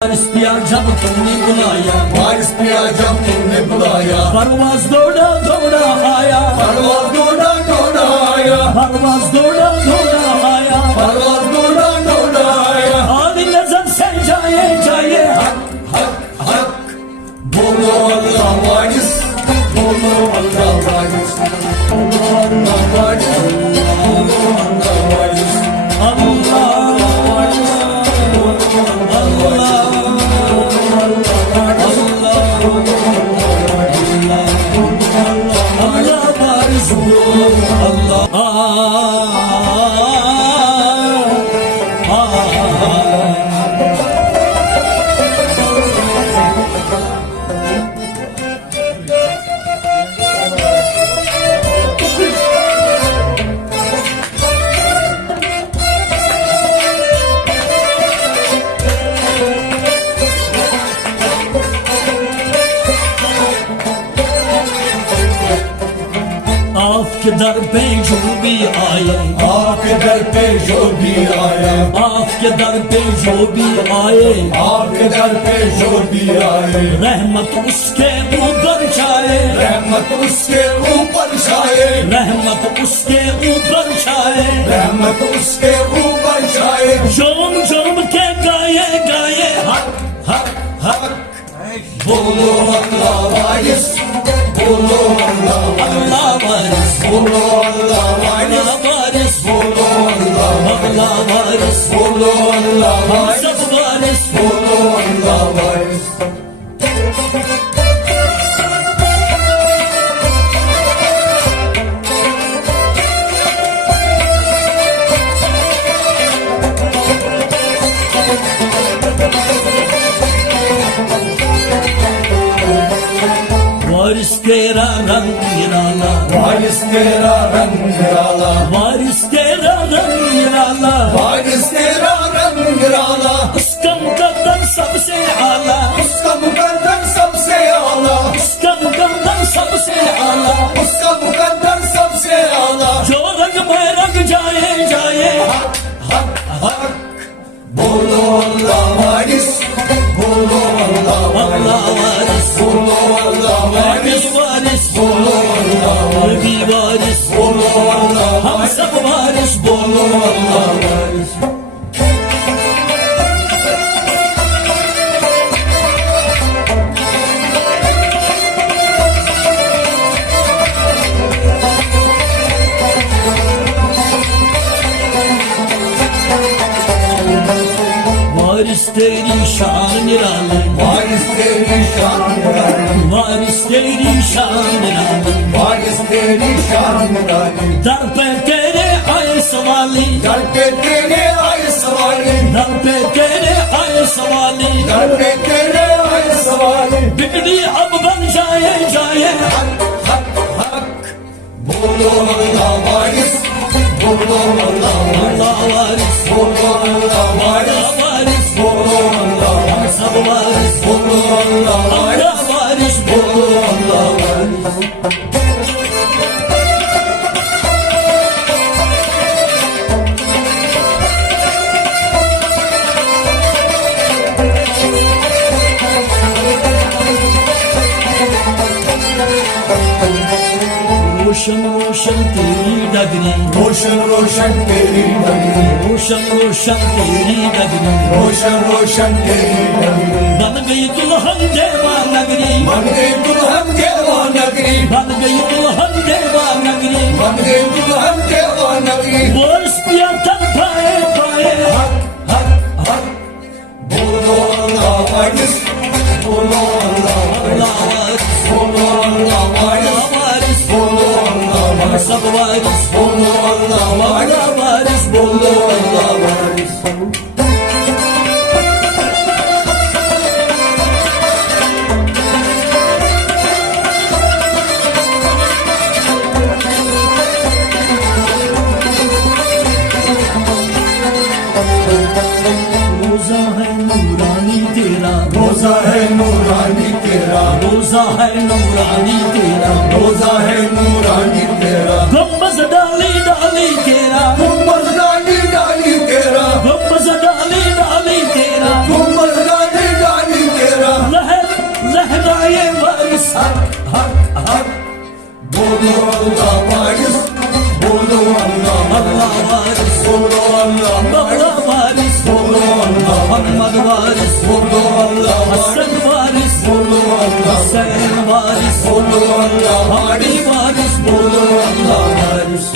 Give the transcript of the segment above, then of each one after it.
बारिश पिया जब तुमने बुलाया, बारिश पिया जब तुमने बुलाया, परवाज़ दौड़ा दौड़ा आया, परवाज़ दौड़ा दौड़ा आया, परवाज़ दौड़ा दौड़ा आया, परवाज़ दौड़ा दौड़ा आया। आली नजर से जाए जाए हक हक हक बोलो अल्लाह वारिस, बोलो अल्लाह वारिस, बोलो अल्लाह वारिस, बोलो अल्लाह वारिस, अल्लाह आपके दर पे जो भी आए, आपके दर पे जो भी आया, आपके दर पे जो भी आए, आपके दर पे जो भी आए, रहमत उसके ऊपर छाए, रहमत उसके ऊपर छाए, रहमत उसके ऊपर छाए, रहमत उसके ऊपर छाए। जोम जोम के गाए गाए हक हक हक बोलो अल्लाह वारिस, बोलो अल्लाह अल्लाह वारिस, बोलो अल्लाह वारिस, अल्लाह वारिस, बोलो अल्लाह अल्लाह वारिस, बोलो अल्लाह हम वारिस, सब वारिस। बोलो अल्लाह वारिस। वारिस तेरा रंग निराला, वारिस तेरा रंग निराला, वारिस तेरा रंग निराला, वारिस तेरा रंग निराला, उसका मुकद्दर सबसे आला, उसका मुकद्दर सबसे आला, उसका मुकद्दर सबसे आला, उसका मुकद्दर सबसे आला। जो रंग में रंग जाए जाए हक हक हक बोलो अल्लाह वारिस, बोलो अल्लाह अल्लाह वारिस, बोलो अल्लाह वारिस, वारिस, बोलो अल्लाह वो भी वारिस, बोलो अल्लाह हम सब वारिस, बोलो अल्लाह वारिस। वारिस तेरी शान निराली, वारिस तेरी शान निराली, वारिस तेरी शान निराली, वारिस तेरी शान निराली, दर पे तेरे आए सवाली, दर पे तेरे आए सवारी, दर पे तेरे आए सवाली, दर पे तेरे आए सवारी। बिगड़ी अब बन जाए जाए हक हक हक बोलो अल्लाह वारिस, बोलो अल्लाह वारिस, अल्लाह वारिस, बोलो अल्लाह वारिस, अल्लाह वारिस, बोलो अल्लाह हम सब वारिस, बोलो अल्लाह वारिस, अल्लाह वारिस, बोलो अल्लाह वारिस। रोशन रोशन तेरी डगरी, रोशन रोशन तेरी नगरी, रोशन रोशन तेरी डगरी, रोशन रोशन तेरी नगरी, बन गई दुल्हन देवा नगरी, बन गई दुल्हन देवा नगरी, बन गई दुल्हन देवा नगरी, बन गई दुल्हन देवा नगरी। वारिस पिया तन पाए पाए हक हक हक बोलो अल्लाह वारिस, बोलो अल्लाह अल्लाह वारिस, बोलो अल्लाह वारिस, वारिस, बोलो अल्लाह हम वारिस, सब वारिस, बोलो अल्लाह वारिस, अल्लाह वारिस, बोलो अल्लाह वारिस। रोजा है नूरानी तेरा, रोजा है नूरानी तेरा, रोजा है नूरानी तेरा, रोजा है नूरानी तेरा, गुम्बद डाली डाली तेरा, गुम्बद डाली डाली तेरा, गुम्बद डाली डाली तेरा, गुम्बद डाली varis, Vurdu Allah varis, Hasan varis, vurdu Allah, Hüseyin varis, vurdu Allah Ali varis, varis, vurdu Allah varis.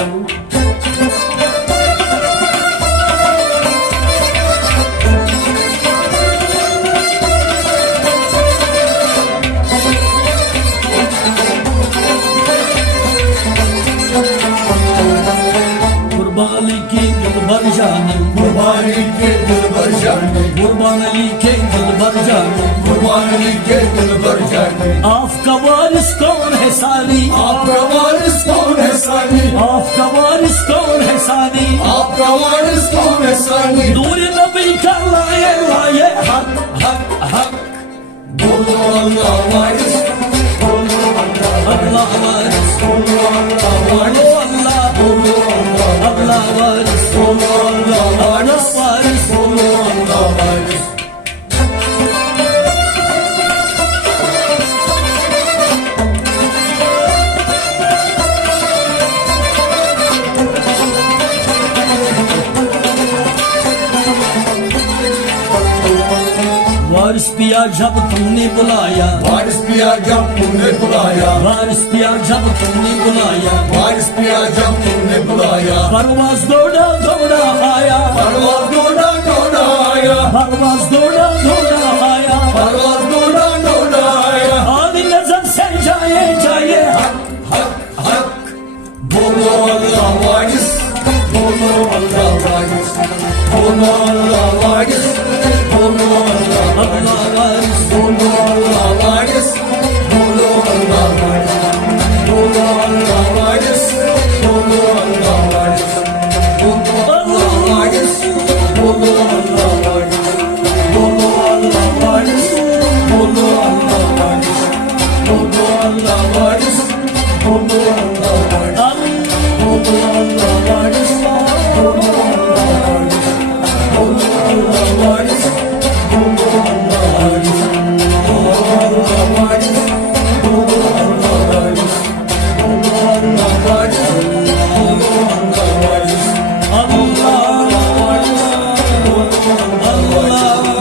Kurbani ki dilbar canım, Kurbani ke dilbar jani, Kurbani ki dilbar canım. Kurbani ke dilbar jani. Afka varis kaun hai sani, आपका वारिस कौन है सानी, Afka varis kaun hai sani. आपका वारिस कौन है सानी। Nuri nabi ka laye laye hak hak hak. बोलो अल्लाह वारिस, बोलो Allah varis, बोलो अल्लाह वारिस, Allah, बोलो अल्लाह, Allah varis, बोलो अल्लाह Allah वारिस, varis. बोलो अल्लाह वारिस। वारिस पिया जब तुमने बुलाया, वारिस पिया जब तुमने बुलाया, वारिस पिया जब तुमने बुलाया, वारिस पिया जब तुमने बुलाया, परवाज दौड़ा दौड़ा आया, परवाज़ दौड़ा दौड़ा आया, परवाज दौड़ा दौड़ा आया. परवाज़ दौड़ा दौड़ा आया। आदि नजर से जाए जाए हक हक हक, बोलो अल्लाह वारिस, बोलो अल्लाह वारिस, बोलो अल्लाह वारिस, बोलो अल्लाह वारिस, Allah varis, बोलो अल्लाह वारिस, बोलो अल्लाह वारिस, बोलो अल्लाह वारिस, बोलो अल्लाह वारिस, बोलो अल्लाह वारिस, बोलो अल्लाह वारिस, बोलो अल्लाह वारिस, बोलो अल्लाह वारिस, बोलो अल्लाह वारिस, बोलो अल्लाह वारिस। Allah